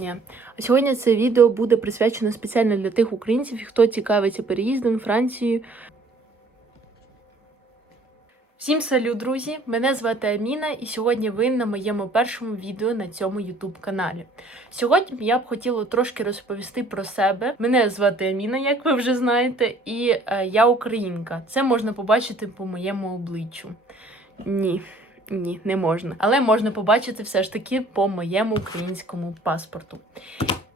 Ні. А сьогодні це відео буде присвячено спеціально для тих українців, хто цікавиться переїздом Францією. Всім салют, друзі! Мене звати Аміна, і сьогодні ви на моєму першому відео на цьому YouTube каналі. Сьогодні я б хотіла трошки розповісти про себе. Мене звати Аміна, як ви вже знаєте, і е, я українка. Це можна побачити по моєму обличчю. Ні. Ні, не можна. Але можна побачити все ж таки по моєму українському паспорту.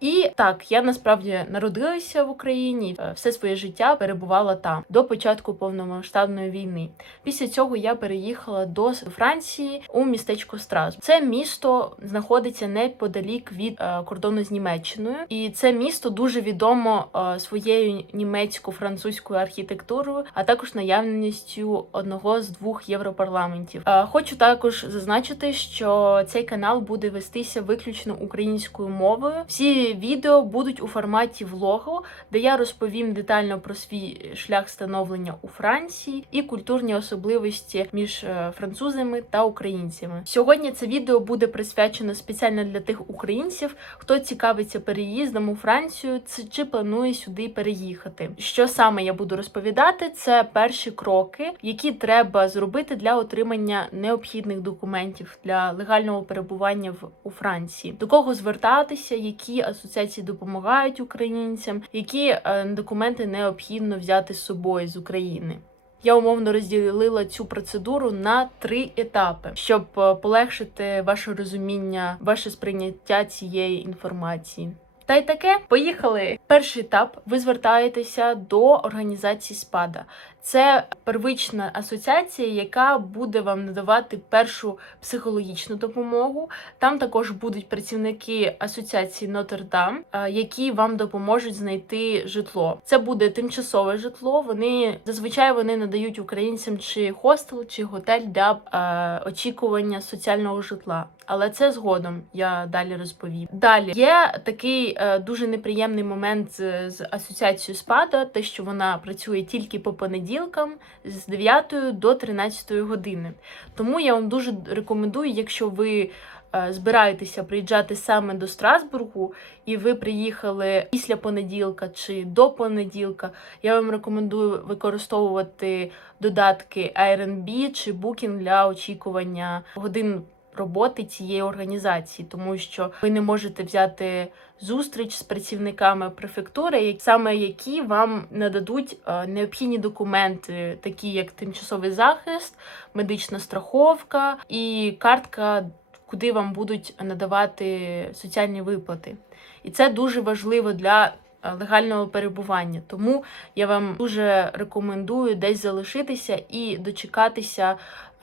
І так, я насправді народилася в Україні, е, все своє життя перебувала там до початку повномасштабної війни. Після цього я переїхала до Франції у містечко Страсбург. Це місто знаходиться неподалік від е, кордону з Німеччиною, і це місто дуже відомо е, своєю німецько-французькою архітектурою, а також наявністю одного з двох європарламентів. Хочу також зазначити, що цей канал буде вестися виключно українською мовою. Всі відео будуть у форматі влогу, де я розповім детально про свій шлях становлення у Франції і культурні особливості між е, французами та українцями. Сьогодні це відео буде присвячено спеціально для тих українців, хто цікавиться переїздом у Францію чи планує сюди переїхати. Що саме я буду розповідати, це перші кроки, які треба зробити для отримання необхідних документів для легального перебування в у Франції. До кого звертатися, які асоціації допомагають українцям, які е, документи необхідно взяти з собою з України. Я умовно розділила цю процедуру на три етапи, щоб е, полегшити ваше розуміння, ваше сприйняття цієї інформації. Та й таке, поїхали. Перший етап: ви звертаєтеся до організації СПАДА. Це первична асоціація, яка буде вам надавати першу психологічну допомогу. Там також будуть працівники асоціації Нотр-Дам, е, які вам допоможуть знайти житло. Це буде тимчасове житло. Вони зазвичай вони надають українцям чи хостел, чи готель для е, очікування соціального житла. Але це згодом я далі розповім. Далі є такий е, дуже неприємний момент з, з асоціацією СПАДА, те, що вона працює тільки по понеділкам з 9 до 13 години. Тому я вам дуже рекомендую, якщо ви е, збираєтеся приїжджати саме до Страсбургу, і ви приїхали після понеділка чи до понеділка, я вам рекомендую використовувати додатки Airbnb чи Booking для очікування годин роботи цієї організації, тому що ви не можете взяти зустріч з працівниками префектури, саме які вам нададуть е, необхідні документи, такі як тимчасовий захист, медична страховка і картка, куди вам будуть надавати соціальні виплати. І це дуже важливо для е, легального перебування. Тому я вам дуже рекомендую десь залишитися і дочекатися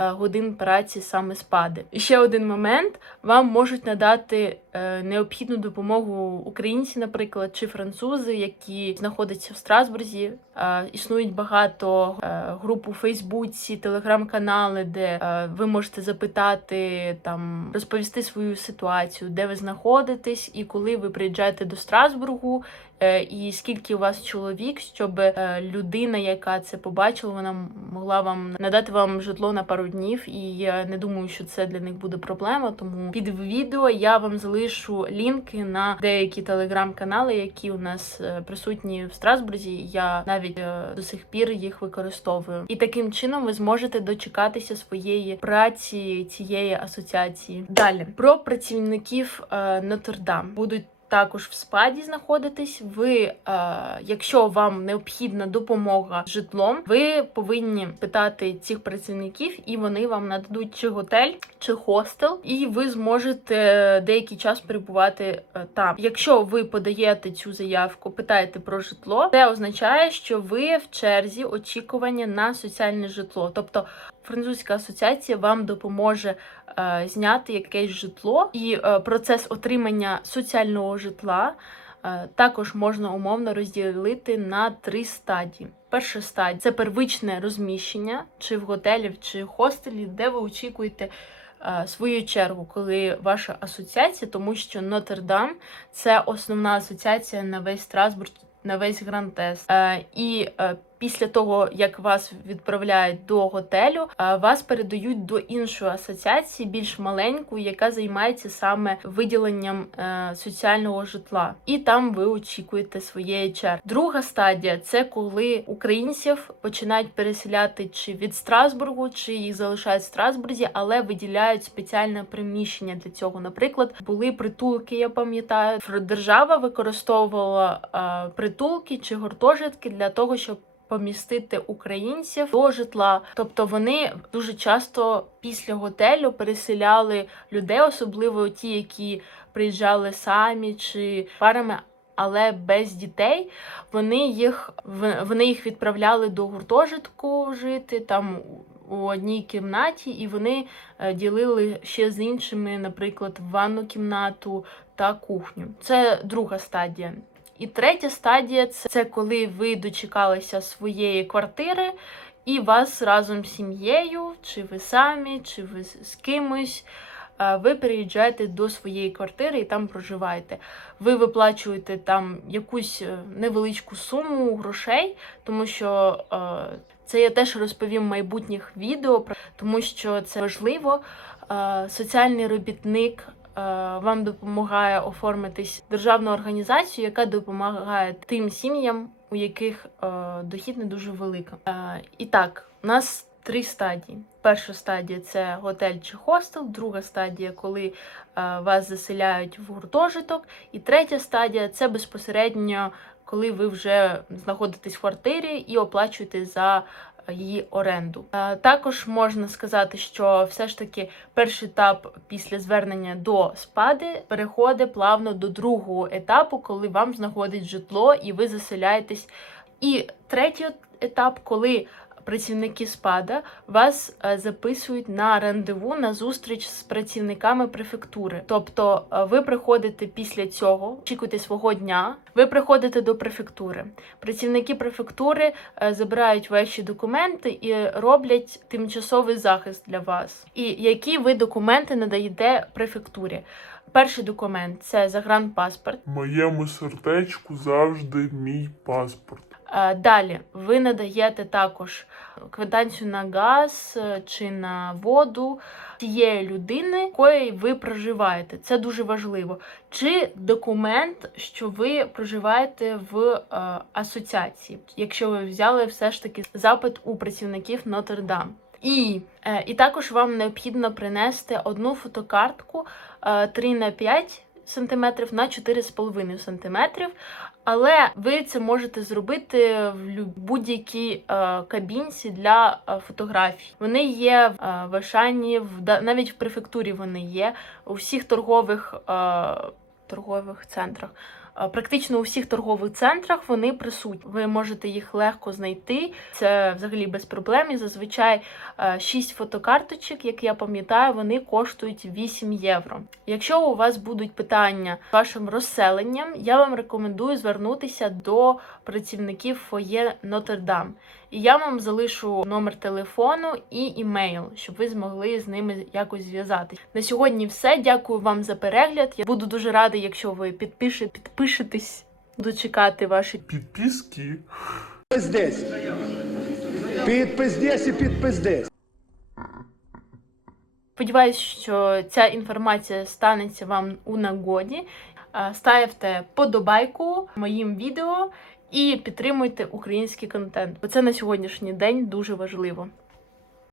годин праці саме спади. І ще один момент: вам можуть надати е, необхідну допомогу українці, наприклад, чи французи, які знаходяться в Страсбурзі. Е, Існують багато е, груп у Фейсбуці, телеграм-канали, де е, ви можете запитати там, розповісти свою ситуацію, де ви знаходитесь, і коли ви приїжджаєте до Страсбургу, е, і скільки у вас чоловік, щоб е, людина, яка це побачила, вона могла вам надати вам житло на пару днів. І я не думаю, що це для них буде проблема. Тому під відео я вам залишу лінки на деякі телеграм-канали, які у нас е, присутні в Страсбурзі. Я навіть е, до сих пір їх використовую. І таким чином ви зможете дочекатися своєї праці цієї асоціації. Далі про працівників е, Нотр-Дам будуть. Також в спаді знаходитесь. Ви, е, якщо вам необхідна допомога з житлом, ви повинні питати цих працівників, і вони вам нададуть чи готель, чи хостел, і ви зможете деякий час перебувати е, там. Якщо ви подаєте цю заявку, питаєте про житло, це означає, що ви в черзі очікування на соціальне житло, тобто. Французька асоціація вам допоможе е, зняти якесь житло, і е, процес отримання соціального житла е, також можна умовно розділити на три стадії. Перша стадія це первичне розміщення, чи в готелі, чи в хостелі, де ви очікуєте е, свою чергу, коли ваша асоціація, тому що Нотр-Дам це основна асоціація на весь Страсбург, на весь Грантес. Е, і е, після того, як вас відправляють до готелю, вас передають до іншої асоціації, більш маленької, яка займається саме виділенням е, соціального житла. І там ви очікуєте своєї черги. Друга стадія це коли українців починають переселяти чи від Страсбургу, чи їх залишають в Страсбурзі, але виділяють спеціальне приміщення для цього. Наприклад, були притулки, я пам'ятаю, держава використовувала е, притулки чи гуртожитки для того, щоб помістити українців до житла. Тобто вони дуже часто після готелю переселяли людей, особливо ті, які приїжджали самі чи парами. Але без дітей вони їх вони їх відправляли до гуртожитку жити там у одній кімнаті, і вони е, ділили ще з іншими, наприклад, ванну кімнату та кухню. Це друга стадія. І третя стадія це, коли ви дочекалися своєї квартири, і вас разом з сім'єю, чи ви самі, чи ви з кимось. е, Ви переїжджаєте до своєї квартири і там проживаєте. Ви виплачуєте там якусь е, невеличку суму грошей, тому що е, це я теж розповім в майбутніх відео, тому що це важливо. Соціальний робітник вам допомагає оформитись державну організацію, яка допомагає тим сім'ям, у яких е, дохід не дуже великий. Е, І так, у нас три стадії. Перша стадія це готель чи хостел, друга стадія, коли е, вас заселяють в гуртожиток, і третя стадія це безпосередньо, коли ви вже знаходитесь в квартирі і оплачуєте за її оренду. Е, Також можна сказати, що все ж таки перший етап після звернення до спади переходить плавно до другого етапу, коли вам знаходить житло і ви заселяєтесь. І третій етап, коли працівники спада вас е, записують на рандеву на зустріч з працівниками префектури. Тобто е, ви приходите після цього, очікуєте свого дня. Ви приходите до префектури. Працівники префектури е, забирають ваші документи і роблять тимчасовий захист для вас. І які ви документи надаєте префектурі? Перший документ це загранпаспорт. Моєму сердечку завжди мій паспорт. Е, Далі ви надаєте також квитанцію на газ е, чи на воду тієї людини, якої ви проживаєте. Це дуже важливо. Чи документ, що ви проживаєте в е, асоціації, якщо ви взяли все ж таки запит у працівників Нотр-Дам. І, і також вам необхідно принести одну фотокартку е, 3 на 5 см на 4,5 см. Але ви це можете зробити в будь-якій е, кабінці для е, фотографій. Вони є в е, в Ашані, в навіть в префектурі вони є у всіх торгових, торгових центрах. Е, Практично у всіх торгових центрах вони присутні. Ви можете їх легко знайти. Це взагалі без проблем. І зазвичай 6 фотокарточок, як я пам'ятаю, вони коштують 8 євро. Якщо у вас будуть питання з вашим розселенням, я вам рекомендую звернутися до працівників фоє Нотр-Дам. І я вам залишу номер телефону і імейл, щоб ви змогли з ними якось зв'язатись. На сьогодні все. Дякую вам за перегляд. Я буду дуже радий, якщо ви підпишете, підпишетесь. Буду чекати ваші Підписки. Підпиздесь. Підпиздесь і підпиздесь. Сподіваюсь, що ця інформація станеться вам у нагоді. Ставте подобайку моїм відео і підтримуйте український контент, бо це на сьогоднішній день дуже важливо.